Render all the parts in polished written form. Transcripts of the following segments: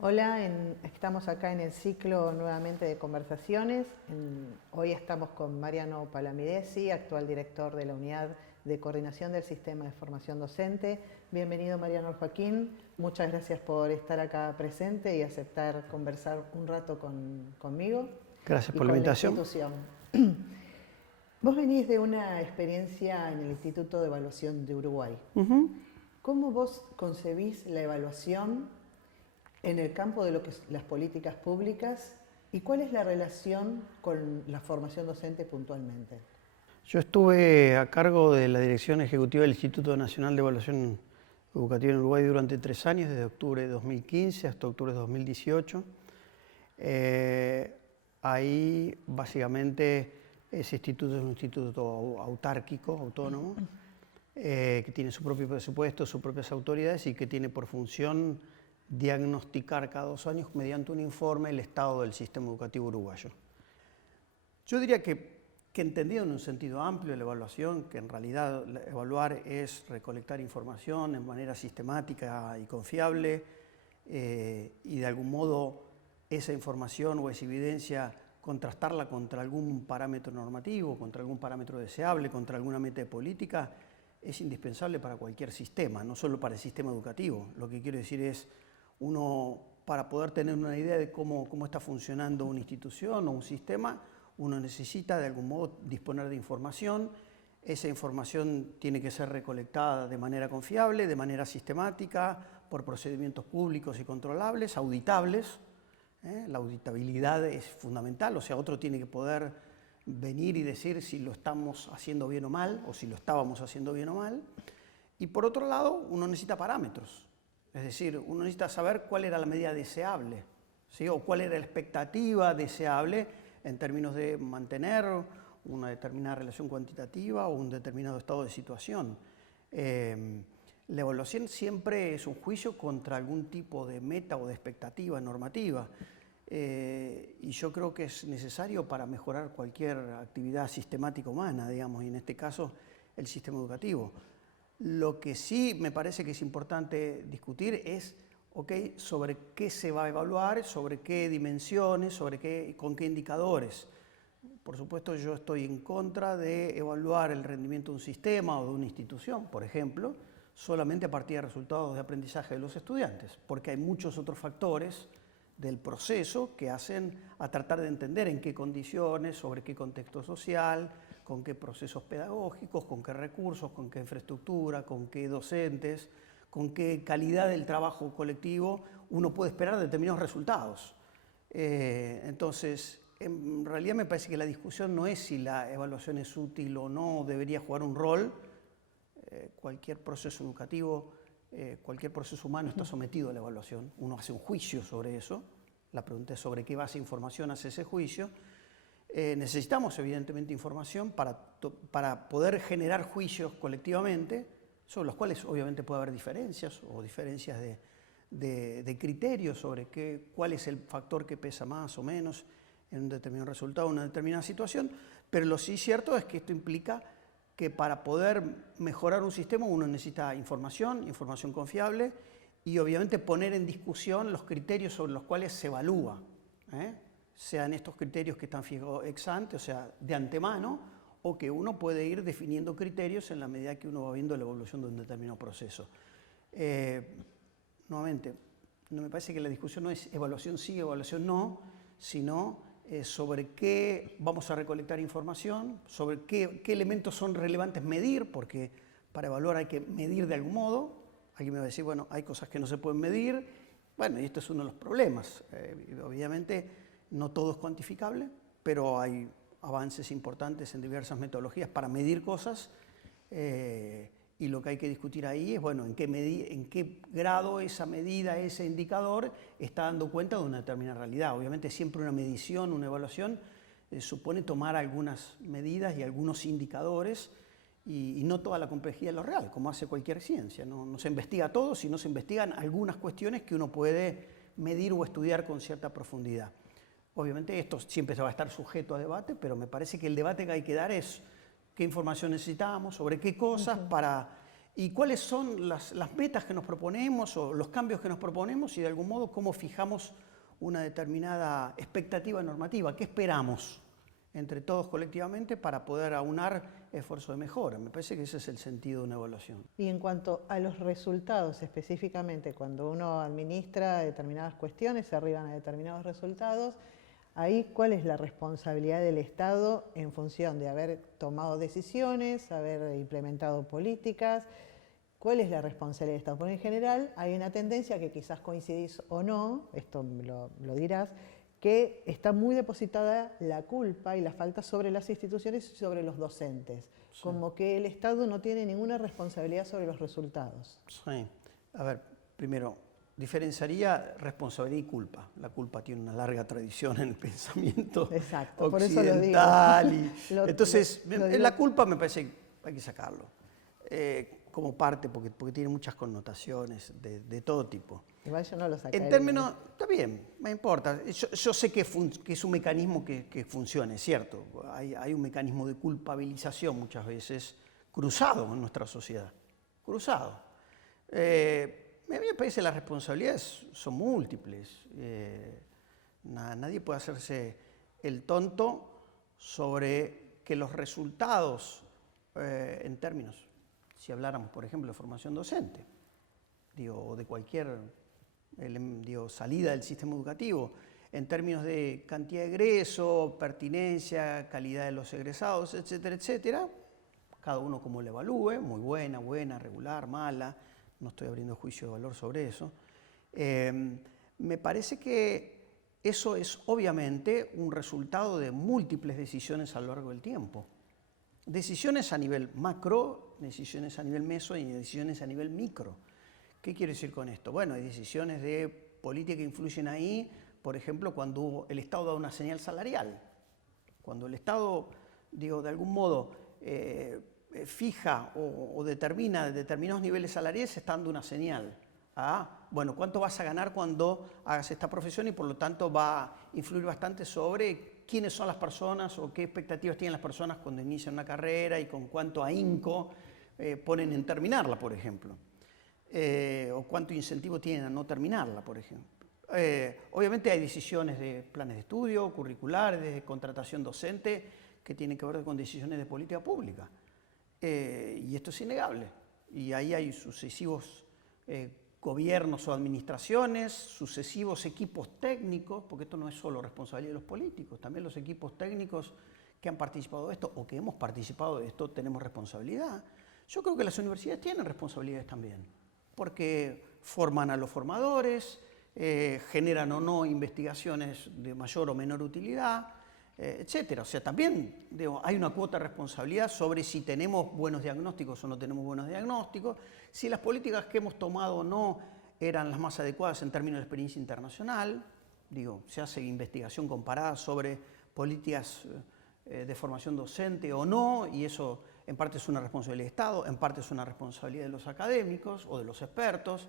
Hola, estamos acá en el ciclo nuevamente de conversaciones. Hoy estamos con Mariano Palamidesi, actual director de la Unidad de Coordinación del Sistema de Formación Docente. Bienvenido, Mariano Joaquín. Muchas gracias por estar acá presente y aceptar conversar un rato conmigo. Gracias y por la con invitación. La institución. Vos venís de una experiencia en el Instituto de Evaluación de Uruguay. ¿Cómo vos concebís la evaluación en el campo de lo que es las políticas públicas y cuál es la relación con la formación docente puntualmente? Yo estuve a cargo de la dirección ejecutiva del Instituto Nacional de Evaluación Educativa en Uruguay durante 3 años, desde octubre de 2015 hasta octubre de 2018. Ahí básicamente ese instituto es un instituto autárquico, autónomo, que tiene su propio presupuesto, sus propias autoridades y que tiene por función diagnosticar cada 2 años mediante un informe el estado del sistema educativo uruguayo. Yo diría que entendido en un sentido amplio la evaluación, que en realidad evaluar es recolectar información de manera sistemática y confiable y de algún modo esa información o esa evidencia contrastarla contra algún parámetro normativo, contra algún parámetro deseable, contra alguna meta de política, es indispensable para cualquier sistema, no solo para el sistema educativo. Lo que quiero decir es, uno, para poder tener una idea de cómo está funcionando una institución o un sistema, uno necesita de algún modo disponer de información. Esa información tiene que ser recolectada de manera confiable, de manera sistemática, por procedimientos públicos y controlables, auditables. La auditabilidad es fundamental, o sea, otro tiene que poder venir y decir si lo estamos haciendo bien o mal, o si lo estábamos haciendo bien o mal. Y por otro lado, uno necesita parámetros, es decir, uno necesita saber cuál era la medida deseable, ¿sí? O cuál era la expectativa deseable en términos de mantener una determinada relación cuantitativa o un determinado estado de situación. La evaluación siempre es un juicio contra algún tipo de meta o de expectativa normativa. Y yo creo que es necesario para mejorar cualquier actividad sistemática humana, digamos, y en este caso el sistema educativo. Lo que sí me parece que es importante discutir es sobre qué se va a evaluar, sobre qué dimensiones, con qué indicadores. Por supuesto, yo estoy en contra de evaluar el rendimiento de un sistema o de una institución, por ejemplo, solamente a partir de resultados de aprendizaje de los estudiantes, porque hay muchos otros factores del proceso que hacen a tratar de entender en qué condiciones, sobre qué contexto social, con qué procesos pedagógicos, con qué recursos, con qué infraestructura, con qué docentes, con qué calidad del trabajo colectivo uno puede esperar determinados resultados. Entonces, en realidad me parece que la discusión no es si la evaluación es útil o no, debería jugar un rol. Cualquier proceso educativo, cualquier proceso humano está sometido a la evaluación. Uno hace un juicio sobre eso. La pregunta es sobre qué base de información hace ese juicio. Necesitamos evidentemente información para poder generar juicios colectivamente, sobre los cuales obviamente puede haber diferencias o diferencias de criterios sobre cuál es el factor que pesa más o menos en un determinado resultado, en una determinada situación, pero lo sí cierto es que esto implica que para poder mejorar un sistema uno necesita información confiable y obviamente poner en discusión los criterios sobre los cuales se evalúa, sean estos criterios que están fijados ex ante, o sea, de antemano, o que uno puede ir definiendo criterios en la medida que uno va viendo la evolución de un determinado proceso. Nuevamente, no me parece que la discusión no es evaluación sí, evaluación no, sino sobre qué vamos a recolectar información, sobre qué elementos son relevantes medir, porque para evaluar hay que medir de algún modo. Alguien me va a decir, bueno, hay cosas que no se pueden medir. Bueno, y esto es uno de los problemas. Obviamente no todo es cuantificable, pero hay avances importantes en diversas metodologías para medir cosas. Y lo que hay que discutir ahí es, bueno, en qué grado esa medida, ese indicador, está dando cuenta de una determinada realidad. Obviamente siempre una medición, una evaluación, supone tomar algunas medidas y algunos indicadores y no toda la complejidad de lo real, como hace cualquier ciencia. No se investiga todo, sino se investigan algunas cuestiones que uno puede medir o estudiar con cierta profundidad. Obviamente esto siempre va a estar sujeto a debate, pero me parece que el debate que hay que dar es qué información necesitamos, sobre qué cosas, y cuáles son las metas que nos proponemos o los cambios que nos proponemos y de algún modo cómo fijamos una determinada expectativa normativa. ¿Qué esperamos entre todos colectivamente para poder aunar esfuerzos de mejora? Me parece que ese es el sentido de una evaluación. Y en cuanto a los resultados específicamente, cuando uno administra determinadas cuestiones, se arriban a determinados resultados, ahí ¿cuál es la responsabilidad del Estado en función de haber tomado decisiones, haber implementado políticas? ¿Cuál es la responsabilidad del Estado? Porque en general hay una tendencia que quizás coincidís o no, esto lo dirás, que está muy depositada la culpa y la falta sobre las instituciones y sobre los docentes, sí, como que el Estado no tiene ninguna responsabilidad sobre los resultados. Sí. A ver, primero, diferenciaría responsabilidad y culpa. La culpa tiene una larga tradición en el pensamiento Exacto, occidental. Por eso lo digo. Entonces, la culpa me parece que hay que sacarlo. Como parte, porque tiene muchas connotaciones de todo tipo. Igual yo no lo sacaría. En términos, está bien, me importa. Yo sé que es un mecanismo que funciona, es cierto. Hay un mecanismo de culpabilización muchas veces cruzado en nuestra sociedad. Cruzado. A mí me parece que las responsabilidades son múltiples. Nadie puede hacerse el tonto sobre que los resultados en términos, si habláramos, por ejemplo, de formación docente, o de cualquier salida del sistema educativo, en términos de cantidad de egreso, pertinencia, calidad de los egresados, etcétera, etcétera, cada uno como lo evalúe, muy buena, regular, mala, no estoy abriendo juicio de valor sobre eso. Me parece que eso es obviamente un resultado de múltiples decisiones a lo largo del tiempo. Decisiones a nivel macro, decisiones a nivel meso y decisiones a nivel micro. ¿Qué quiero decir con esto? Bueno, hay decisiones de política que influyen ahí, por ejemplo, cuando el Estado da una señal salarial. Cuando el Estado, de algún modo, fija o determina determinados niveles salariales, está dando una señal. Bueno, ¿cuánto vas a ganar cuando hagas esta profesión? Y por lo tanto va a influir bastante sobre quiénes son las personas o qué expectativas tienen las personas cuando inician una carrera y con cuánto ahínco ponen en terminarla, por ejemplo. O cuánto incentivo tienen a no terminarla, por ejemplo. Obviamente hay decisiones de planes de estudio, curriculares, de contratación docente, que tienen que ver con decisiones de política pública. Y esto es innegable. Y ahí hay sucesivos gobiernos o administraciones, sucesivos equipos técnicos, porque esto no es solo responsabilidad de los políticos, también los equipos técnicos que han participado de esto o que hemos participado de esto tenemos responsabilidad. Yo creo que las universidades tienen responsabilidades también, porque forman a los formadores, generan o no investigaciones de mayor o menor utilidad, etcétera. O sea, también hay una cuota de responsabilidad sobre si tenemos buenos diagnósticos o no tenemos buenos diagnósticos, si las políticas que hemos tomado o no eran las más adecuadas en términos de experiencia internacional. Se hace investigación comparada sobre políticas de formación docente o no, y eso en parte es una responsabilidad del Estado, en parte es una responsabilidad de los académicos o de los expertos.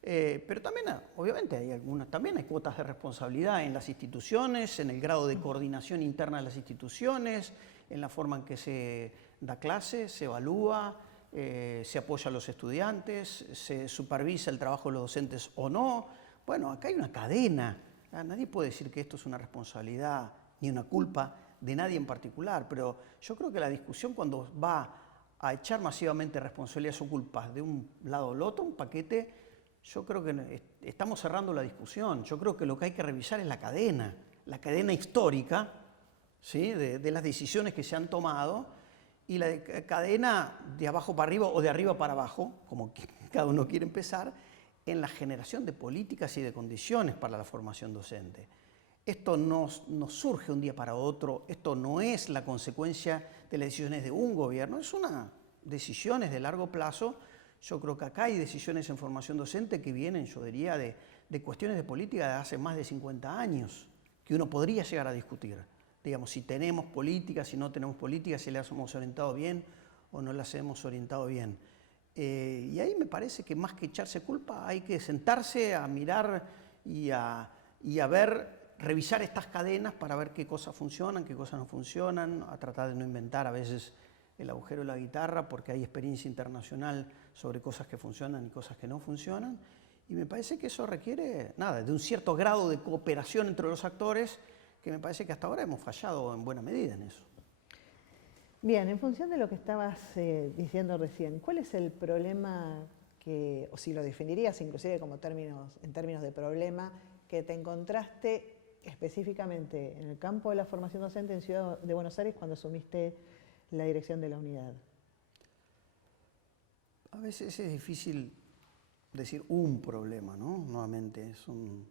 Pero también, obviamente, también hay cuotas de responsabilidad en las instituciones, en el grado de coordinación interna de las instituciones, en la forma en que se da clase, se evalúa, se apoya a los estudiantes, se supervisa el trabajo de los docentes o no. Bueno, acá hay una cadena. Nadie puede decir que esto es una responsabilidad ni una culpa de nadie en particular, pero yo creo que la discusión cuando va a echar masivamente responsabilidades o culpas de un lado al otro, un paquete, yo creo que estamos cerrando la discusión. Yo creo que lo que hay que revisar es la cadena histórica, ¿sí?, de las decisiones que se han tomado y la cadena de abajo para arriba o de arriba para abajo, como cada uno quiere empezar, en la generación de políticas y de condiciones para la formación docente. Esto no surge un día para otro, esto no es la consecuencia de las decisiones de un gobierno, es una decisiones de largo plazo. Yo creo que acá hay decisiones en formación docente que vienen, yo diría, de cuestiones de política de hace más de 50 años, que uno podría llegar a discutir. Digamos, si tenemos políticas, si no tenemos políticas, si las hemos orientado bien o no las hemos orientado bien. Y ahí me parece que más que echarse culpa, hay que sentarse a mirar y a ver, revisar estas cadenas para ver qué cosas funcionan, qué cosas no funcionan, a tratar de no inventar a veces el agujero de la guitarra porque hay experiencia internacional sobre cosas que funcionan y cosas que no funcionan. Y me parece que eso requiere, nada, de un cierto grado de cooperación entre los actores, que me parece que hasta ahora hemos fallado en buena medida en eso. Bien, en función de lo que estabas diciendo recién, ¿cuál es el problema que, o si lo definirías inclusive como en términos de problema, que te encontraste específicamente en el campo de la formación docente en Ciudad de Buenos Aires cuando asumiste la dirección de la unidad? A veces es difícil decir un problema, ¿no? Nuevamente, son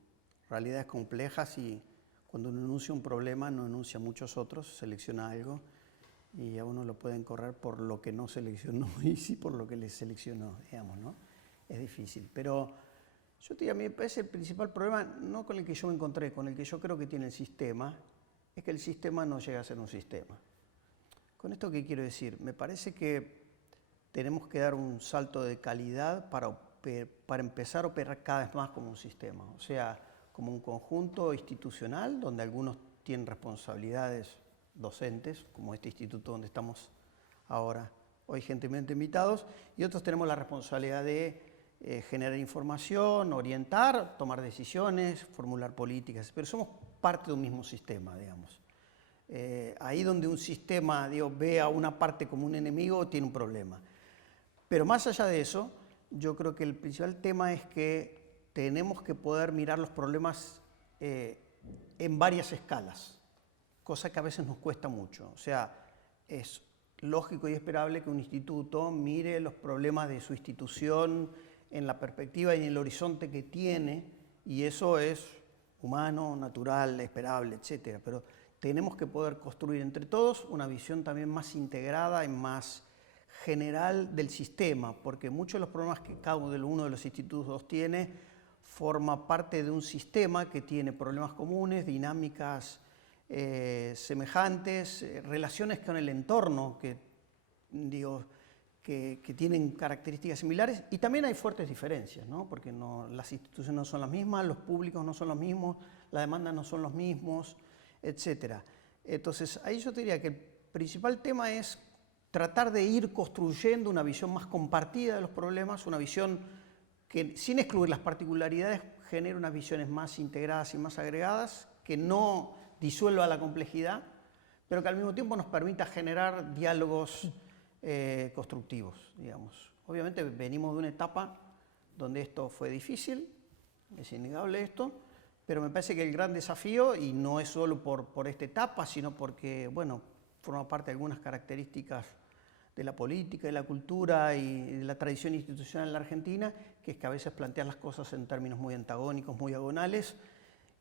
realidades complejas y cuando uno enuncia un problema no enuncia muchos otros, selecciona algo y a uno lo pueden correr por lo que no seleccionó y sí por lo que le seleccionó, digamos, ¿no? Es difícil, pero yo te diría, a mí me parece el principal problema, no con el que yo me encontré, con el que yo creo que tiene el sistema, es que el sistema no llega a ser un sistema. ¿Con esto qué quiero decir? Me parece que tenemos que dar un salto de calidad para empezar a operar cada vez más como un sistema, o sea, como un conjunto institucional donde algunos tienen responsabilidades docentes, como este instituto donde estamos ahora hoy gentilmente invitados, y otros tenemos la responsabilidad de generar información, orientar, tomar decisiones, formular políticas, pero somos parte de un mismo sistema, digamos. Ahí donde un sistema, digo, ve a una parte como un enemigo, tiene un problema. Pero más allá de eso, yo creo que el principal tema es que tenemos que poder mirar los problemas en varias escalas, cosa que a veces nos cuesta mucho. O sea, es lógico y esperable que un instituto mire los problemas de su institución en la perspectiva y en el horizonte que tiene, y eso es humano, natural, esperable, etc. Pero tenemos que poder construir entre todos una visión también más integrada y más general del sistema, porque muchos de los problemas que cada uno de los institutos tiene forma parte de un sistema que tiene problemas comunes, dinámicas semejantes, relaciones con el entorno que, digo, que tienen características similares, y también hay fuertes diferencias, ¿no? Porque las instituciones no son las mismas, los públicos no son los mismos, las demandas no son los mismos, etc. Entonces, ahí yo te diría que el principal tema es tratar de ir construyendo una visión más compartida de los problemas, una visión que, sin excluir las particularidades, genere unas visiones más integradas y más agregadas, que no disuelva la complejidad, pero que al mismo tiempo nos permita generar diálogos constructivos, digamos. Obviamente venimos de una etapa donde esto fue difícil, es innegable esto, pero me parece que el gran desafío, y no es solo por esta etapa, sino porque, bueno, forma parte de algunas características de la política, de la cultura y de la tradición institucional en la Argentina, que es que a veces plantean las cosas en términos muy antagónicos, muy diagonales,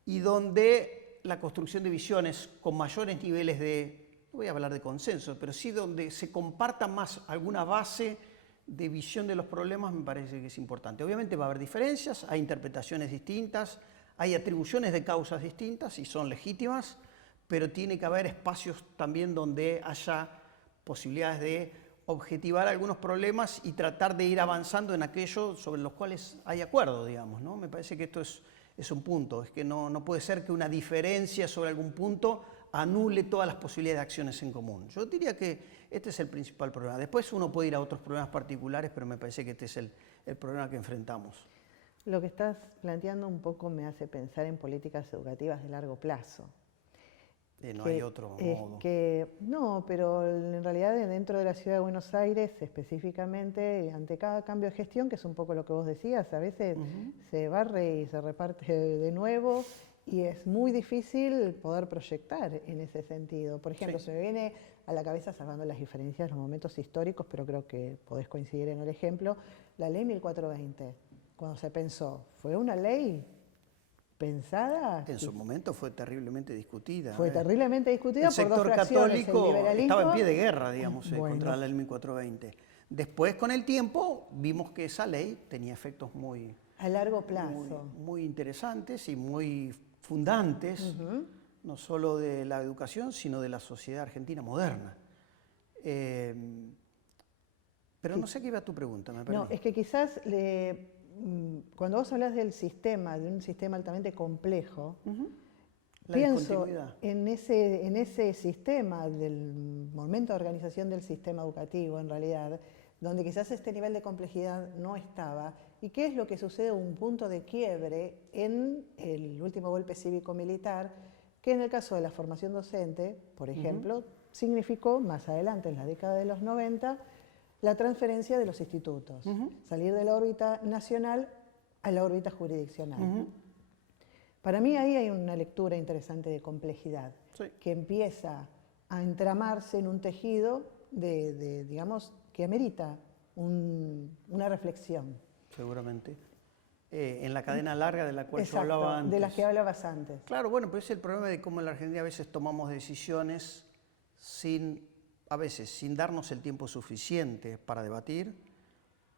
y donde la construcción de visiones con mayores niveles de, no voy a hablar de consenso, pero sí donde se comparta más alguna base de visión de los problemas, me parece que es importante. Obviamente va a haber diferencias, hay interpretaciones distintas, hay atribuciones de causas distintas y son legítimas, pero tiene que haber espacios también donde haya posibilidades de objetivar algunos problemas y tratar de ir avanzando en aquello sobre los cuales hay acuerdo, digamos, ¿no? Me parece que esto es un punto, es que no puede ser que una diferencia sobre algún punto anule todas las posibilidades de acciones en común. Yo diría que este es el principal problema. Después uno puede ir a otros problemas particulares, pero me parece que este es el problema que enfrentamos. Lo que estás planteando un poco me hace pensar en políticas educativas de largo plazo. No hay otro modo. No, pero en realidad dentro de la Ciudad de Buenos Aires, específicamente, ante cada cambio de gestión, que es un poco lo que vos decías, a veces se barre y se reparte de nuevo, y es muy difícil poder proyectar en ese sentido. Por ejemplo, se me viene a la cabeza, salvando las diferencias, los momentos históricos, pero creo que podés coincidir en el ejemplo, la ley 1420, cuando se pensó, fue una ley pensada. En su momento fue terriblemente discutida. Fue terriblemente discutida por dos fracciones. El sector católico estaba en pie de guerra, digamos, contra la ley 1420. Después, con el tiempo, vimos que esa ley tenía efectos muy... a largo plazo. Muy interesantes y muy fundantes, no solo de la educación, sino de la sociedad argentina moderna. Pero no sé qué iba tu pregunta, me perdí. No, es que quizás cuando vos hablas del sistema, de un sistema altamente complejo, La Pienso discontinuidad. en ese sistema del momento de organización del sistema educativo, en realidad, donde quizás este nivel de complejidad no estaba, y qué es lo que sucede un punto de quiebre en el último golpe cívico-militar, que en el caso de la formación docente, por ejemplo, significó más adelante, en la década de los 90, la transferencia de los institutos, salir de la órbita nacional a la órbita jurisdiccional. Para mí ahí hay una lectura interesante de complejidad, Sí. que empieza a entramarse en un tejido digamos, que amerita una reflexión. Seguramente. En la cadena larga de la cual yo Exacto, hablaba antes. de las que hablabas antes. Claro, bueno, pero es el problema de cómo en la Argentina a veces tomamos decisiones a veces sin darnos el tiempo suficiente para debatir,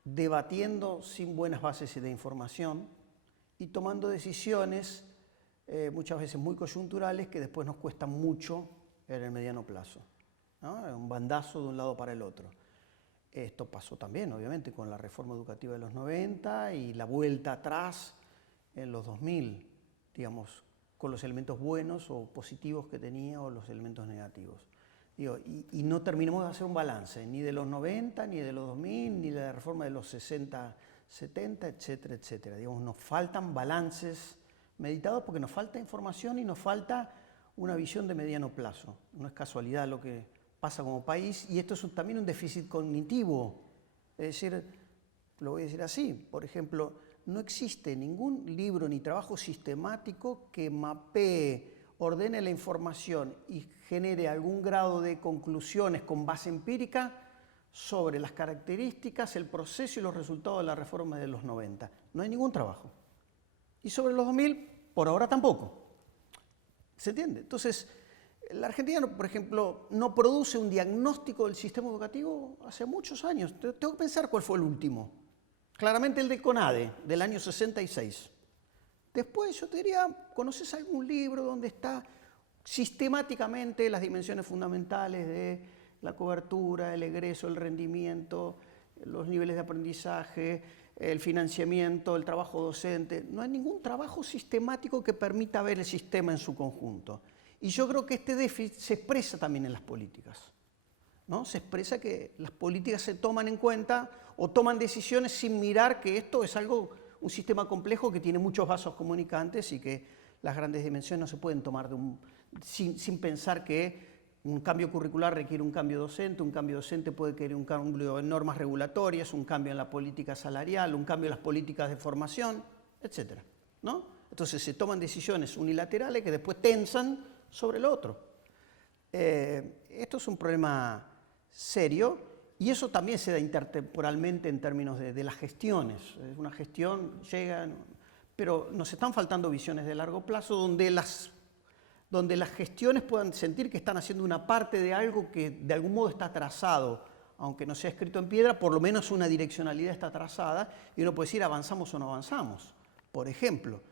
debatiendo sin buenas bases de información y tomando decisiones muchas veces muy coyunturales que después nos cuestan mucho en el mediano plazo, ¿no? Un bandazo de un lado para el otro. Esto pasó también, obviamente, con la reforma educativa de los 90 y la vuelta atrás en los 2000, digamos, con los elementos buenos o positivos que tenía o los elementos negativos. Digo, y no terminamos de hacer un balance, ni de los 90, ni de los 2000, ni de la reforma de los 60, 70, etcétera, etcétera. Digamos, nos faltan balances meditados porque nos falta información y nos falta una visión de mediano plazo. No es casualidad lo que pasa como país, y esto es también un déficit cognitivo. Es decir, lo voy a decir así, por ejemplo, no existe ningún libro ni trabajo sistemático que mapee, ordene la información y genere algún grado de conclusiones con base empírica sobre las características, el proceso y los resultados de la reforma de los 90. No hay ningún trabajo. Y sobre los 2000, por ahora tampoco. ¿Se entiende? Entonces, la Argentina, por ejemplo, no produce un diagnóstico del sistema educativo hace muchos años. Tengo que pensar cuál fue el último. Claramente el de CONADE, del año 66. Después yo te diría, ¿conoces algún libro donde está sistemáticamente las dimensiones fundamentales de la cobertura, el egreso, el rendimiento, los niveles de aprendizaje, el financiamiento, el trabajo docente? No hay ningún trabajo sistemático que permita ver el sistema en su conjunto. Y yo creo que este déficit se expresa también en las políticas, ¿no? Se expresa que las políticas se toman en cuenta o toman decisiones sin mirar que esto es un sistema complejo que tiene muchos vasos comunicantes y que las grandes dimensiones no se pueden tomar sin pensar que un cambio curricular requiere un cambio docente puede requerir un cambio en normas regulatorias, un cambio en la política salarial, un cambio en las políticas de formación, etc., ¿no? Entonces se toman decisiones unilaterales que después tensan sobre el otro. Esto es un problema serio. Y eso también se da intertemporalmente en términos de las gestiones. Una gestión llega, pero nos están faltando visiones de largo plazo donde las gestiones puedan sentir que están haciendo una parte de algo que de algún modo está trazado, aunque no sea escrito en piedra, por lo menos una direccionalidad está trazada y uno puede decir avanzamos o no avanzamos. Por ejemplo,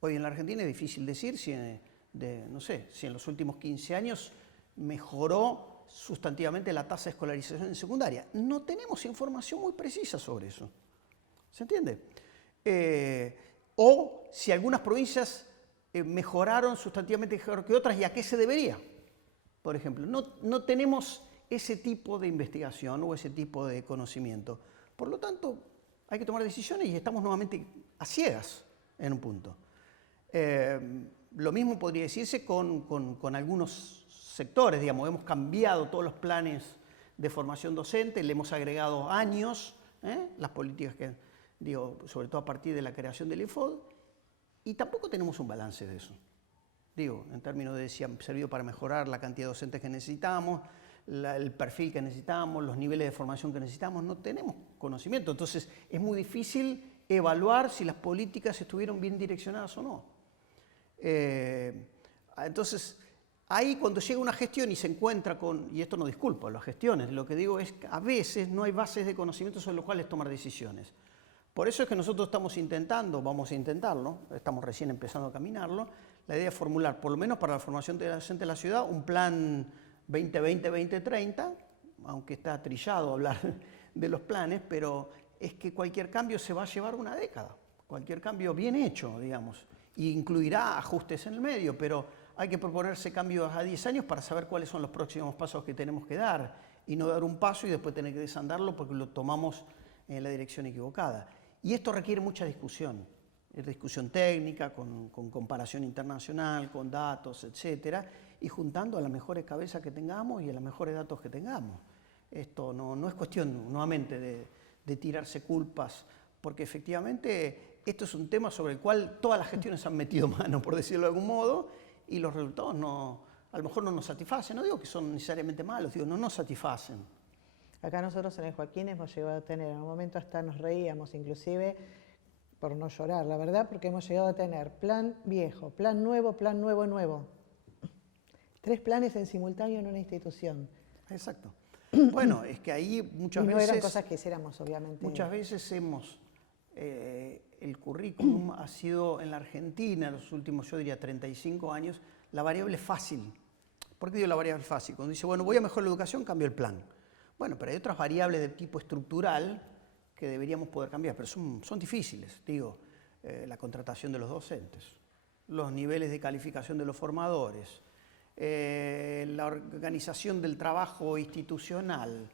hoy en la Argentina es difícil decir si en los últimos 15 años mejoró sustantivamente la tasa de escolarización en secundaria. No tenemos información muy precisa sobre eso. ¿Se entiende? O si algunas provincias mejoraron sustantivamente mejor que otras y a qué se debería. Por ejemplo, no tenemos ese tipo de investigación o ese tipo de conocimiento. Por lo tanto, hay que tomar decisiones y estamos nuevamente a ciegas en un punto. Lo mismo podría decirse con algunos sectores, digamos, hemos cambiado todos los planes de formación docente, le hemos agregado años, las políticas que, sobre todo a partir de la creación del INFOD, y tampoco tenemos un balance de eso. En términos de si han servido para mejorar la cantidad de docentes que necesitamos, el perfil que necesitamos, los niveles de formación que necesitamos, no tenemos conocimiento. Entonces, es muy difícil evaluar si las políticas estuvieron bien direccionadas o no. Entonces, ahí cuando llega una gestión y se encuentra y esto no disculpa las gestiones, lo que digo es que a veces no hay bases de conocimiento sobre los cuales tomar decisiones. Por eso es que nosotros vamos a intentarlo, estamos recién empezando a caminarlo, la idea es formular, por lo menos para la formación docente de la ciudad, un plan 2020-2030, aunque está trillado hablar de los planes, pero es que cualquier cambio se va a llevar una década, cualquier cambio bien hecho, digamos, e incluirá ajustes en el medio, pero hay que proponerse cambios a 10 años para saber cuáles son los próximos pasos que tenemos que dar y no dar un paso y después tener que desandarlo porque lo tomamos en la dirección equivocada. Y esto requiere mucha discusión técnica, con comparación internacional, con datos, etcétera, y juntando a las mejores cabezas que tengamos y a los mejores datos que tengamos. Esto no es cuestión, nuevamente, de tirarse culpas, porque efectivamente esto es un tema sobre el cual todas las gestiones han metido mano, por decirlo de algún modo, y los resultados a lo mejor no nos satisfacen. No digo que son necesariamente malos, digo, no nos satisfacen. Acá nosotros en el Joaquín hemos llegado a tener, en un momento hasta nos reíamos inclusive, por no llorar, la verdad, porque hemos llegado a tener plan viejo, plan nuevo, nuevo. 3 planes en simultáneo en una institución. Exacto. Bueno, es que ahí muchas veces... Y no eran cosas que hiciéramos, obviamente. Muchas veces el currículum ha sido en la Argentina, en los últimos, yo diría, 35 años, la variable fácil. ¿Por qué digo la variable fácil? Cuando dice, bueno, voy a mejorar la educación, cambio el plan. Bueno, pero hay otras variables de tipo estructural que deberíamos poder cambiar, pero son difíciles. Digo, la contratación de los docentes, los niveles de calificación de los formadores, la organización del trabajo institucional,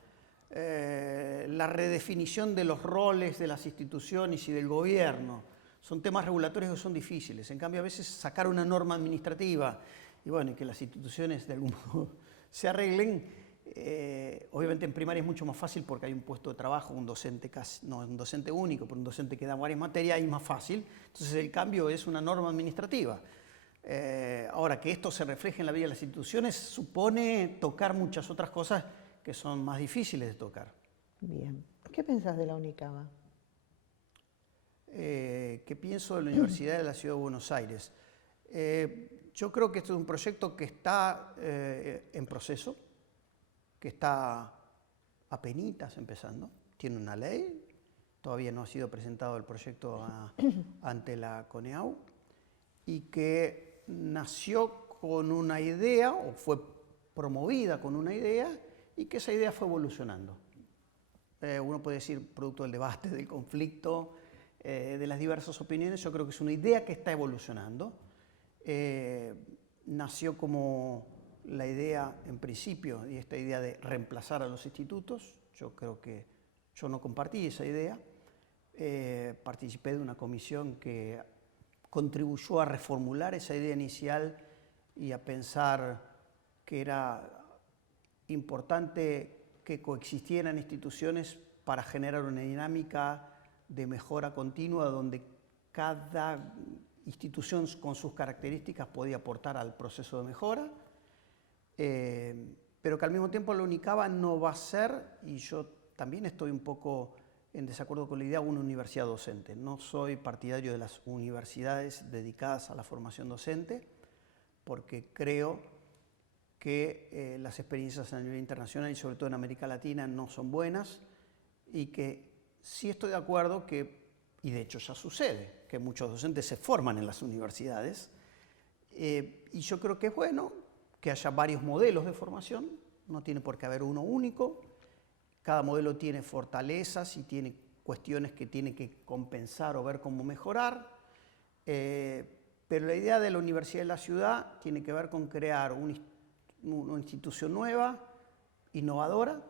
la redefinición de los roles de las instituciones y del gobierno. Son temas regulatorios que son difíciles. En cambio, a veces sacar una norma administrativa y bueno, y que las instituciones de algún modo se arreglen, obviamente en primaria es mucho más fácil porque hay un puesto de trabajo, un docente un docente único, pero un docente que da varias materias y es más fácil. Entonces el cambio es una norma administrativa. Ahora, que esto se refleje en la vida de las instituciones supone tocar muchas otras cosas que son más difíciles de tocar. Bien. ¿Qué pensás de la Unicaba? ¿Qué pienso de la Universidad de la Ciudad de Buenos Aires? Yo creo que esto es un proyecto que está en proceso, que está apenitas empezando. Tiene una ley, todavía no ha sido presentado el proyecto ante la CONEAU, y que nació con una idea, o fue promovida con una idea, y que esa idea fue evolucionando. Uno puede decir, producto del debate, del conflicto, de las diversas opiniones, yo creo que es una idea que está evolucionando. Nació como la idea, en principio, y esta idea de reemplazar a los institutos. Yo creo que yo no compartí esa idea. Participé de una comisión que contribuyó a reformular esa idea inicial y a pensar que era importante que coexistieran instituciones para generar una dinámica de mejora continua donde cada institución con sus características podía aportar al proceso de mejora, pero que al mismo tiempo la Unicaba no va a ser, y yo también estoy un poco en desacuerdo con la idea, una universidad docente. No soy partidario de las universidades dedicadas a la formación docente, porque creo que las experiencias a nivel internacional y sobre todo en América Latina no son buenas, y que sí estoy de acuerdo que, y de hecho ya sucede, que muchos docentes se forman en las universidades, y yo creo que es bueno que haya varios modelos de formación, no tiene por qué haber uno único. Cada modelo tiene fortalezas y tiene cuestiones que tiene que compensar o ver cómo mejorar, pero la idea de la Universidad de la Ciudad tiene que ver con crear una institución nueva, innovadora,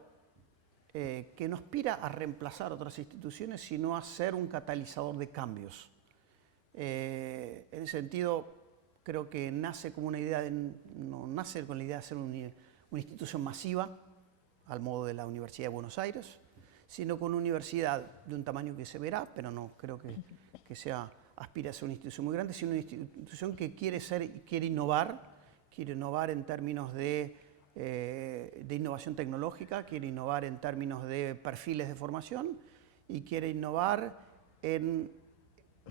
que no aspira a reemplazar otras instituciones, sino a ser un catalizador de cambios. En ese sentido, creo que nace como una idea no nace con la idea de ser una institución masiva, al modo de la Universidad de Buenos Aires, sino con una universidad de un tamaño que se verá, pero no creo que aspire a ser una institución muy grande, sino una institución que quiere innovar en términos de innovación tecnológica, quiere innovar en términos de perfiles de formación y quiere innovar en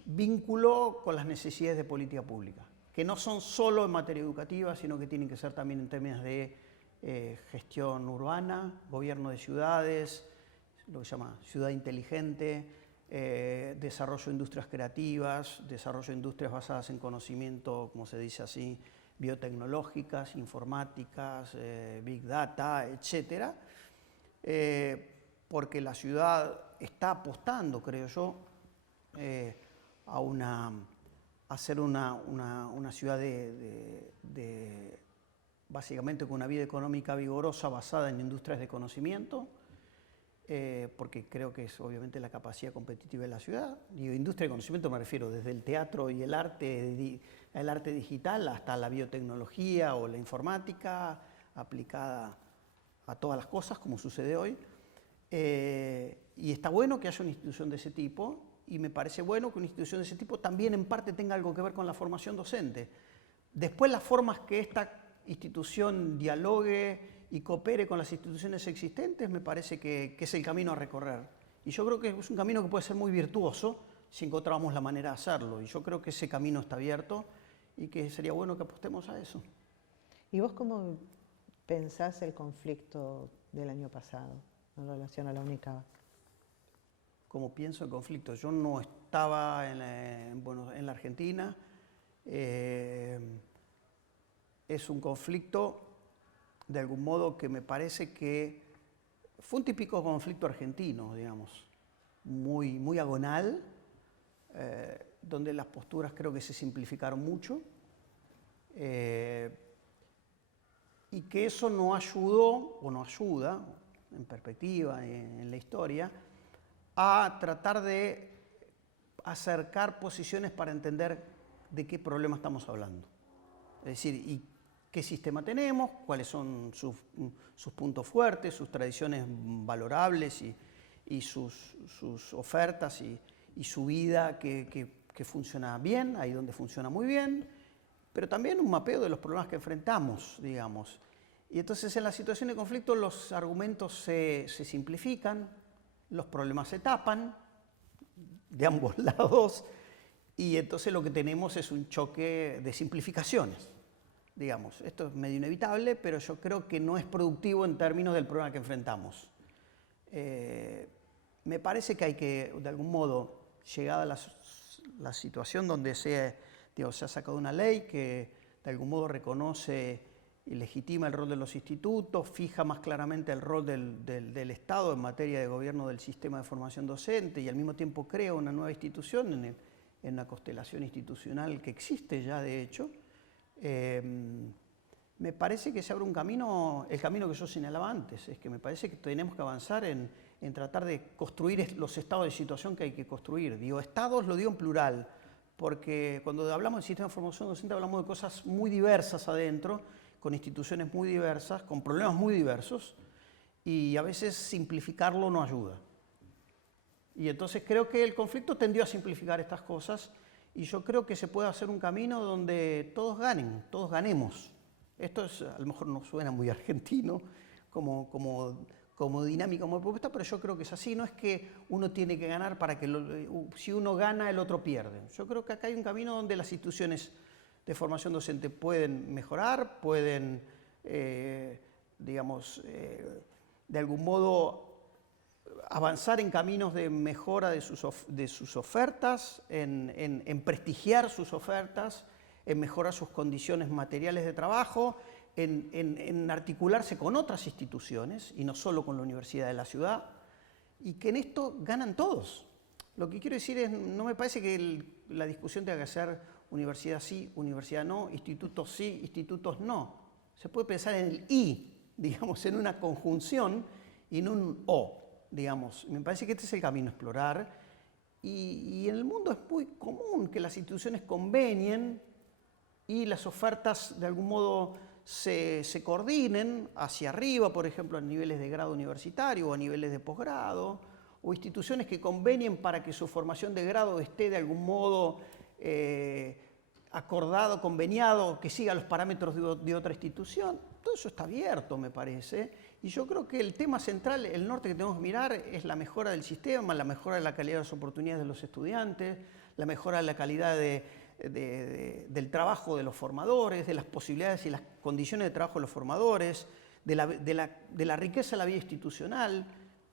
vínculo con las necesidades de política pública, que no son solo en materia educativa, sino que tienen que ser también en términos de gestión urbana, gobierno de ciudades, lo que se llama ciudad inteligente, desarrollo de industrias creativas, desarrollo de industrias basadas en conocimiento, como se dice así, biotecnológicas, informáticas, big data, etc. Porque la ciudad está apostando, creo yo, a ser una ciudad de básicamente con una vida económica vigorosa basada en industrias de conocimiento, porque creo que es obviamente la capacidad competitiva de la ciudad. Digo, industria de conocimiento me refiero desde el teatro y el arte digital hasta la biotecnología o la informática aplicada a todas las cosas, como sucede hoy. Y está bueno que haya una institución de ese tipo, y me parece bueno que una institución de ese tipo también en parte tenga algo que ver con la formación docente. Después, las formas que esta institución dialogue y coopere con las instituciones existentes me parece que es el camino a recorrer. Y yo creo que es un camino que puede ser muy virtuoso si encontramos la manera de hacerlo. Y yo creo que ese camino está abierto y que sería bueno que apostemos a eso. ¿Y vos cómo pensás el conflicto del año pasado en relación a la UNICABA? ¿Cómo pienso el conflicto? Yo no estaba en la Argentina. Es un conflicto, de algún modo, que me parece que fue un típico conflicto argentino, digamos, muy agonal, donde las posturas creo que se simplificaron mucho, y que eso no ayudó, o no ayuda, en perspectiva, en la historia, a tratar de acercar posiciones para entender de qué problema estamos hablando. Es decir, y qué sistema tenemos, cuáles son sus puntos fuertes, sus tradiciones valorables y sus ofertas y su vida que funciona bien, ahí donde funciona muy bien, pero también un mapeo de los problemas que enfrentamos, digamos. Y entonces en la situación de conflicto los argumentos se simplifican, los problemas se tapan de ambos lados, y entonces lo que tenemos es un choque de simplificaciones. Digamos, esto es medio inevitable, pero yo creo que no es productivo en términos del problema que enfrentamos. Me parece que hay que, de algún modo, llegada la situación donde se ha sacado una ley que de algún modo reconoce y legitima el rol de los institutos, fija más claramente el rol del Estado en materia de gobierno del sistema de formación docente, y al mismo tiempo crea una nueva institución en la constelación institucional que existe ya, de hecho. Me parece que se abre un camino, el camino que yo señalaba antes, es que me parece que tenemos que avanzar en tratar de construir los estados de situación que hay que construir. Digo, estados lo digo en plural, porque cuando hablamos del sistema de formación docente hablamos de cosas muy diversas adentro, con instituciones muy diversas, con problemas muy diversos, y a veces simplificarlo no ayuda. Y entonces creo que el conflicto tendió a simplificar estas cosas, y yo creo que se puede hacer un camino donde todos ganen, todos ganemos. Esto a lo mejor no suena muy argentino como dinámica, como propuesta, pero yo creo que es así. No es que uno tiene que ganar para que si uno gana el otro pierde. Yo creo que acá hay un camino donde las instituciones de formación docente pueden mejorar, pueden, digamos, de algún modo avanzar en caminos de mejora de sus ofertas, en prestigiar sus ofertas, en mejorar sus condiciones materiales de trabajo, en articularse con otras instituciones y no solo con la Universidad de la Ciudad, y que en esto ganan todos. Lo que quiero decir es, no me parece que la discusión tenga que ser universidad sí, universidad no, institutos sí, institutos no. Se puede pensar en el y, digamos, en una conjunción y en un o, digamos. Me parece que este es el camino a explorar, y en el mundo es muy común que las instituciones convenien y las ofertas de algún modo se coordinen hacia arriba, por ejemplo, a niveles de grado universitario o a niveles de posgrado, o instituciones que convenien para que su formación de grado esté de algún modo acordado, conveniado, que siga los parámetros de otra institución. Todo eso está abierto, me parece, y yo creo que el tema central, el norte que tenemos que mirar, es la mejora del sistema, la mejora de la calidad de las oportunidades de los estudiantes, la mejora de la calidad del trabajo de los formadores, de las posibilidades y las condiciones de trabajo de los formadores, de la riqueza de la vida institucional,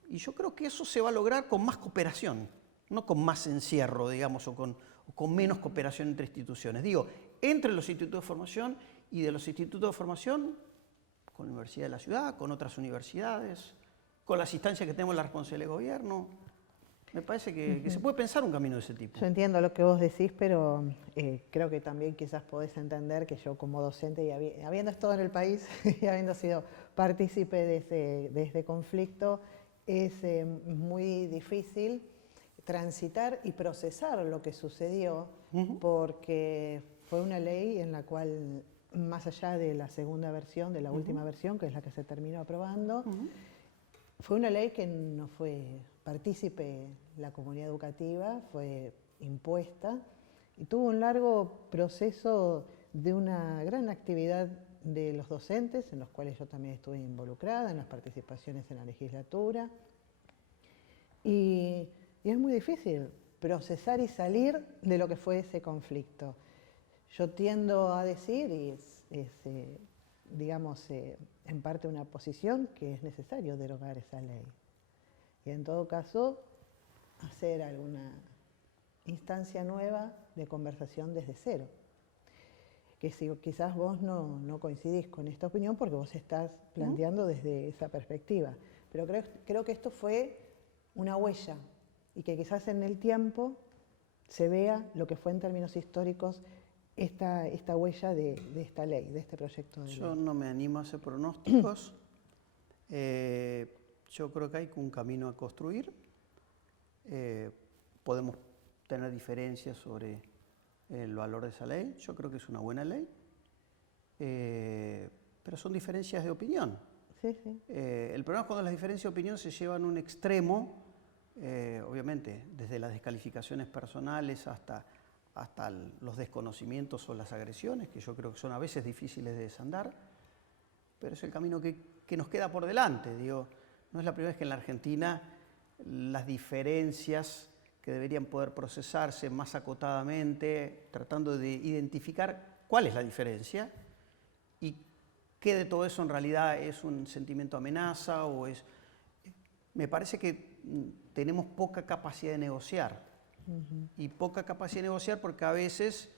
y yo creo que eso se va a lograr con más cooperación, no con más encierro, digamos, o con menos cooperación entre instituciones. Digo, entre los institutos de formación y de los institutos de formación con la Universidad de la Ciudad, con otras universidades, con las instancias que tenemos la responsabilidad de gobierno. Me parece que se puede pensar un camino de ese tipo. Yo entiendo lo que vos decís, pero creo que también quizás podés entender que yo como docente, y habiendo estado en el país y habiendo sido partícipe de este conflicto, es muy difícil transitar y procesar lo que sucedió, porque fue una ley en la cual, más allá de la segunda versión, de la última versión, que es la que se terminó aprobando, fue una ley que no fue partícipe la comunidad educativa, fue impuesta y tuvo un largo proceso de una gran actividad de los docentes, en los cuales yo también estuve involucrada, en las participaciones en la legislatura. Y es muy difícil procesar y salir de lo que fue ese conflicto. Yo tiendo a decir, y digamos, en parte una posición, que es necesario derogar esa ley. Y en todo caso, hacer alguna instancia nueva de conversación desde cero. Que si quizás vos no coincidís con esta opinión porque vos estás planteando desde esa perspectiva. Pero creo que esto fue una huella y que quizás en el tiempo se vea lo que fue en términos históricos esta huella de esta ley, de este proyecto de ley. Yo no me animo a hacer pronósticos. Yo creo que hay un camino a construir. Podemos tener diferencias sobre el valor de esa ley. Yo creo que es una buena ley, pero son diferencias de opinión. Sí, sí. El problema es cuando las diferencias de opinión se llevan a un extremo, obviamente, desde las descalificaciones personales hasta los desconocimientos o las agresiones, que yo creo que son a veces difíciles de desandar, pero es el camino que nos queda por delante. Digo, no es la primera vez que en la Argentina las diferencias que deberían poder procesarse más acotadamente, tratando de identificar cuál es la diferencia y qué de todo eso en realidad es un sentimiento de amenaza o es... Me parece que tenemos poca capacidad de negociar. Y poca capacidad de negociar porque a veces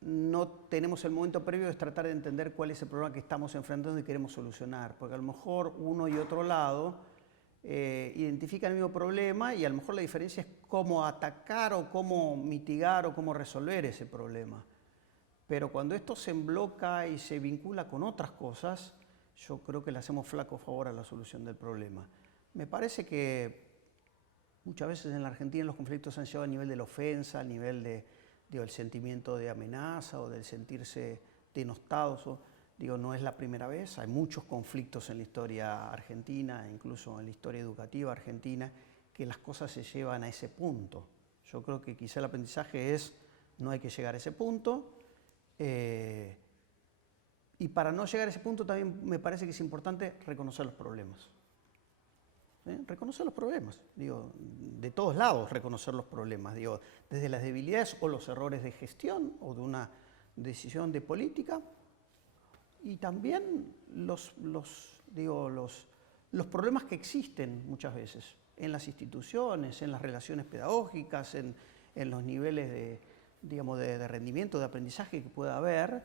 no tenemos el momento previo de tratar de entender cuál es el problema que estamos enfrentando y queremos solucionar. Porque a lo mejor uno y otro lado identifican el mismo problema y a lo mejor la diferencia es cómo atacar o cómo mitigar o cómo resolver ese problema. Pero cuando esto se embloca y se vincula con otras cosas, yo creo que le hacemos flaco favor a la solución del problema. Me parece que muchas veces en la Argentina los conflictos han llegado a nivel de la ofensa, a nivel del sentimiento de amenaza o del sentirse denostados. No es la primera vez, hay muchos conflictos en la historia argentina, incluso en la historia educativa argentina, que las cosas se llevan a ese punto. Yo creo que quizá el aprendizaje es, no hay que llegar a ese punto, y para no llegar a ese punto también me parece que es importante reconocer los problemas. Reconocer los problemas, de todos lados reconocer los problemas, desde las debilidades o los errores de gestión o de una decisión de política y también los problemas que existen muchas veces en las instituciones, en las relaciones pedagógicas, en los niveles de rendimiento, de aprendizaje que pueda haber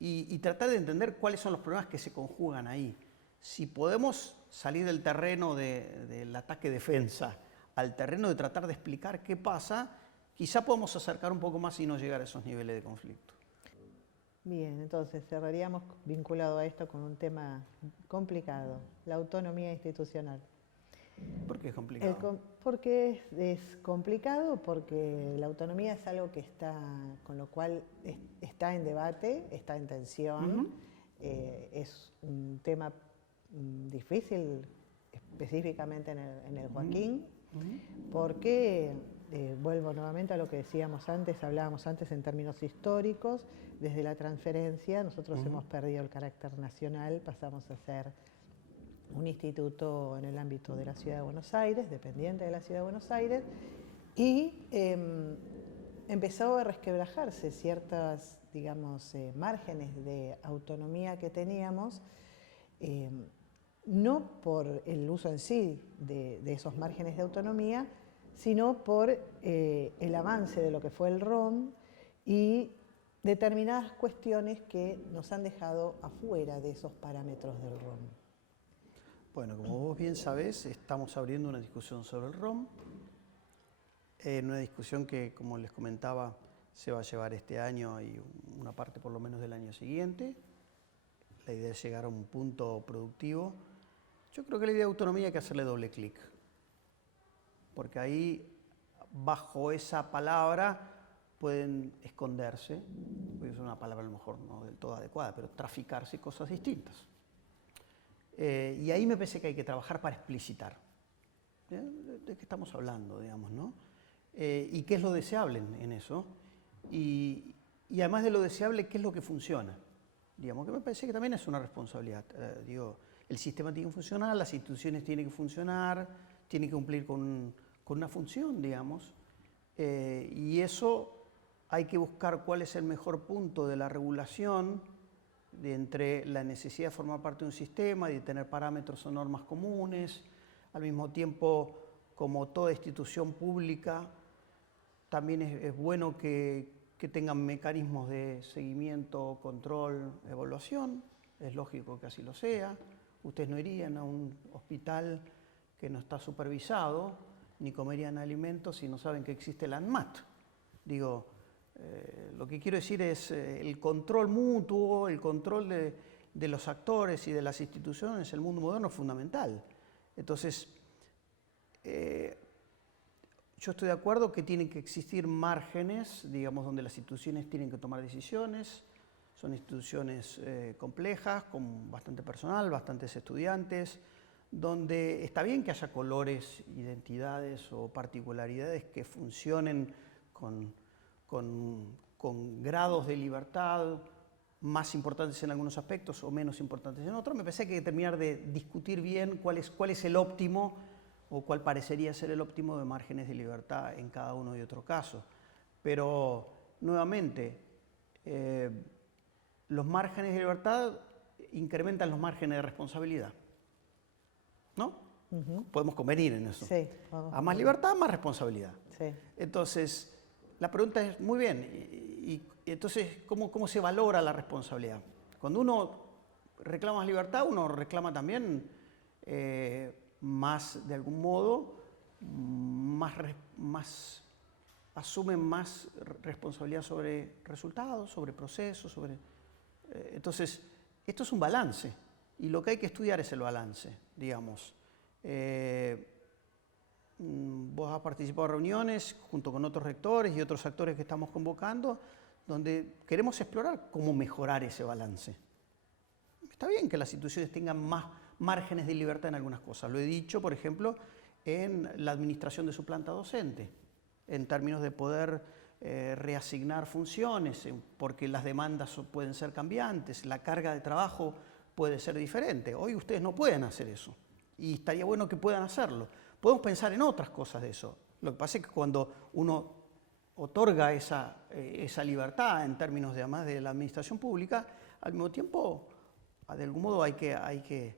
y tratar de entender cuáles son los problemas que se conjugan ahí. Si podemos salir del terreno del ataque-defensa al terreno de tratar de explicar qué pasa, quizá podamos acercar un poco más y no llegar a esos niveles de conflicto. Bien, entonces cerraríamos vinculado a esto con un complicado, la autonomía institucional. ¿Por qué es complicado? Porque es complicado, porque la autonomía es algo que con lo cual está en debate, está en tensión, es un tema difícil, específicamente en el Joaquín, porque, vuelvo nuevamente a lo que decíamos antes, hablábamos antes en términos históricos, desde la transferencia nosotros hemos perdido el carácter nacional, pasamos a ser un instituto en el ámbito de la Ciudad de Buenos Aires, dependiente de la Ciudad de Buenos Aires, y empezó a resquebrajarse ciertas, márgenes de autonomía que teníamos, no por el uso en sí de esos márgenes de autonomía, sino por el avance de lo que fue el ROM y determinadas cuestiones que nos han dejado afuera de esos parámetros del ROM. Bueno, como vos bien sabés, estamos abriendo una discusión sobre el ROM, una discusión que, como les comentaba, se va a llevar este año y una parte por lo menos del año siguiente. La idea es llegar a un punto productivo. Yo creo que la idea de autonomía hay que hacerle doble clic, porque ahí, bajo esa palabra, pueden esconderse, porque es una palabra a lo mejor no del todo adecuada, pero traficarse cosas distintas. Y ahí me parece que hay que trabajar para explicitar. ¿De qué estamos hablando, digamos, no? ¿Y qué es lo deseable en eso? Y además de lo deseable, ¿qué es lo que funciona? Digamos, que me parece que también es una responsabilidad. Digo, el sistema tiene que funcionar, las instituciones tienen que funcionar, tienen que cumplir con una función, digamos. Y eso hay que buscar cuál es el mejor punto de la regulación entre la necesidad de formar parte de un sistema y de tener parámetros o normas comunes. Al mismo tiempo, como toda institución pública, también es bueno que tengan mecanismos de seguimiento, control, evaluación. Es lógico que así lo sea. Ustedes no irían a un hospital que no está supervisado, ni comerían alimentos si no saben que existe el ANMAT. Digo, lo que quiero decir es el control mutuo, el control de los actores y de las instituciones en el mundo moderno es fundamental. Entonces, yo estoy de acuerdo que tienen que existir márgenes, digamos, donde las instituciones tienen que tomar decisiones. Son instituciones complejas, con bastante personal, bastantes estudiantes, donde está bien que haya colores, identidades o particularidades que funcionen con grados de libertad más importantes en algunos aspectos o menos importantes en otros. Me parece que hay que terminar de discutir bien cuál es el óptimo o cuál parecería ser el óptimo de márgenes de libertad en cada uno y otro caso. Pero, nuevamente, los márgenes de libertad incrementan los márgenes de responsabilidad, ¿no? Podemos convenir en eso. Sí, a más libertad, más responsabilidad. Sí. Entonces, la pregunta es, muy bien, y entonces, ¿cómo se valora la responsabilidad? Cuando uno reclama más libertad, uno reclama también más, de algún modo, asume más responsabilidad sobre resultados, sobre procesos, entonces, esto es un balance, y lo que hay que estudiar es el balance, digamos. Vos has participado en reuniones junto con otros rectores y otros actores que estamos convocando, donde queremos explorar cómo mejorar ese balance. Está bien que las instituciones tengan más márgenes de libertad en algunas cosas. Lo he dicho, por ejemplo, en la administración de su planta docente, en términos de poder reasignar funciones, porque las demandas pueden ser cambiantes, la carga de trabajo puede ser diferente. Hoy ustedes no pueden hacer eso, y estaría bueno que puedan hacerlo. Podemos pensar en otras cosas de eso. Lo que pasa es que cuando uno otorga esa libertad en términos además de la administración pública, al mismo tiempo, de algún modo hay que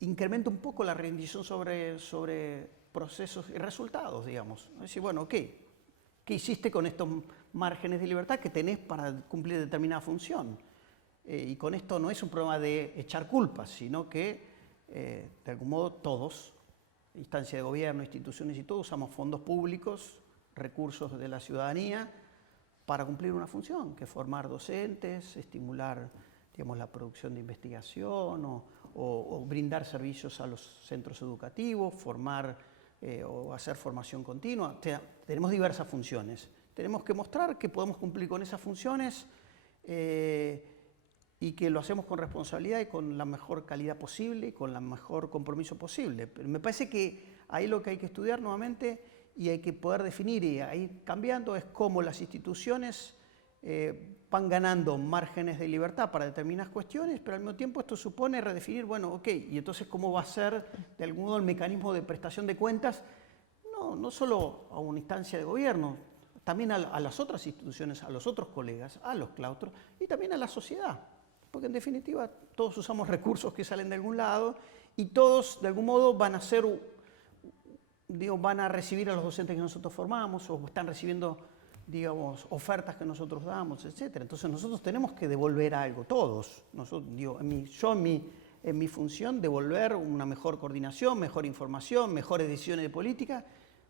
incrementar un poco la rendición sobre procesos y resultados, digamos. Es decir, bueno, ¿qué hiciste con estos márgenes de libertad que tenés para cumplir determinada función? Y con esto no es un problema de echar culpas, sino que, de algún modo, todos, instancia de gobierno, instituciones y todos, usamos fondos públicos, recursos de la ciudadanía, para cumplir una función, que es formar docentes, estimular, digamos, la producción de investigación o brindar servicios a los centros educativos, formar o hacer formación continua. O sea, tenemos diversas funciones. Tenemos que mostrar que podemos cumplir con esas funciones y que lo hacemos con responsabilidad y con la mejor calidad posible y con el mejor compromiso posible. Pero me parece que ahí lo que hay que estudiar nuevamente y hay que poder definir y ir cambiando es cómo las instituciones van ganando márgenes de libertad para determinadas cuestiones, pero al mismo tiempo esto supone redefinir, bueno, ok, y entonces cómo va a ser de algún modo el mecanismo de prestación de cuentas, no solo a una instancia de gobierno, también a las otras instituciones, a los otros colegas, a los claustros y también a la sociedad. Porque en definitiva todos usamos recursos que salen de algún lado y todos de algún modo van a recibir a los docentes que nosotros formamos o están recibiendo, digamos, ofertas que nosotros damos, etc. Entonces nosotros tenemos que devolver algo, todos. Yo en en mi función devolver una mejor coordinación, mejor información, mejores decisiones de política.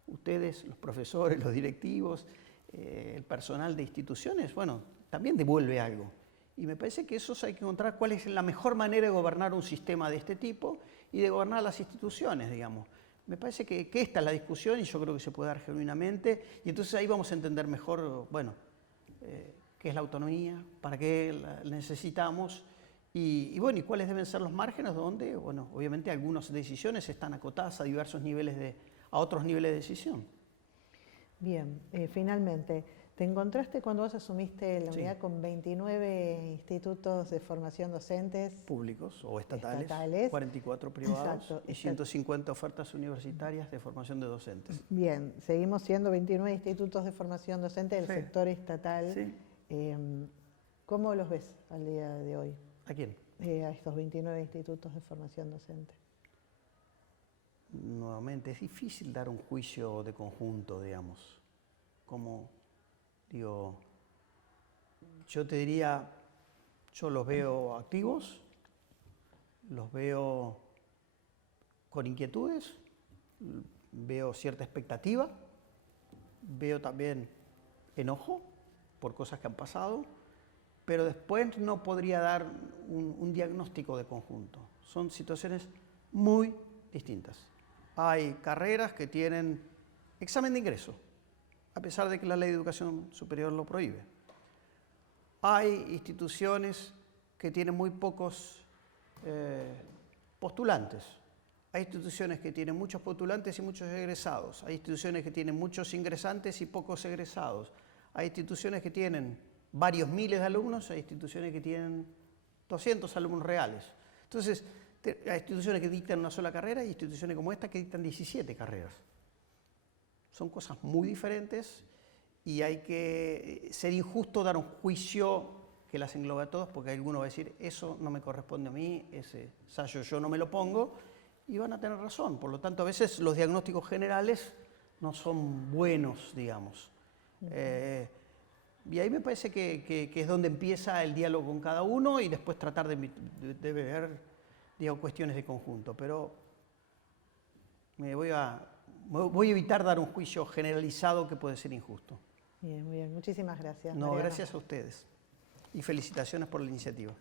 Ustedes, los profesores, los directivos, el personal de instituciones, bueno, también devuelve algo. Y me parece que eso hay que encontrar cuál es la mejor manera de gobernar un sistema de este tipo y de gobernar las instituciones, digamos. Me parece que esta es la discusión y yo creo que se puede dar genuinamente. Y entonces ahí vamos a entender mejor, bueno, qué es la autonomía, para qué la necesitamos y bueno, y cuáles deben ser los márgenes donde, bueno, obviamente algunas decisiones están acotadas a diversos niveles a otros niveles de decisión. Bien, finalmente, ¿te encontraste cuando vos asumiste la unidad Sí. con 29 institutos de formación docentes? Públicos o estatales, Estatales. 44 privados. Exacto, Y 150 ofertas universitarias de formación de docentes. Bien, seguimos siendo 29 institutos de formación docente del Sí. sector estatal. Sí. ¿Cómo los ves al día de hoy, ¿A quién? a estos 29 institutos de formación docente? Nuevamente, es difícil dar un juicio de conjunto, digamos. Como, digo, yo te diría, yo los veo activos, los veo con inquietudes, veo cierta expectativa, veo también enojo por cosas que han pasado, pero después no podría dar un diagnóstico de conjunto. Son situaciones muy distintas. Hay carreras que tienen examen de ingreso, a pesar de que la Ley de Educación Superior lo prohíbe. Hay instituciones que tienen muy pocos postulantes. Hay instituciones que tienen muchos postulantes y muchos egresados. Hay instituciones que tienen muchos ingresantes y pocos egresados. Hay instituciones que tienen varios miles de alumnos, hay instituciones que tienen 200 alumnos reales. Entonces, hay instituciones que dictan una sola carrera y instituciones como esta que dictan 17 carreras. Son cosas muy diferentes y hay que ser injusto dar un juicio que las englobe a todos, porque alguno va a decir, eso no me corresponde a mí, ese sayo yo no me lo pongo, y van a tener razón. Por lo tanto, a veces los diagnósticos generales no son buenos, digamos. Y ahí me parece que es donde empieza el diálogo con cada uno y después tratar de ver, digamos, cuestiones de conjunto. Pero voy a evitar dar un juicio generalizado que puede ser injusto. Bien, muy bien. Muchísimas gracias. No, Mariano. gracias a ustedes. Y felicitaciones por la iniciativa.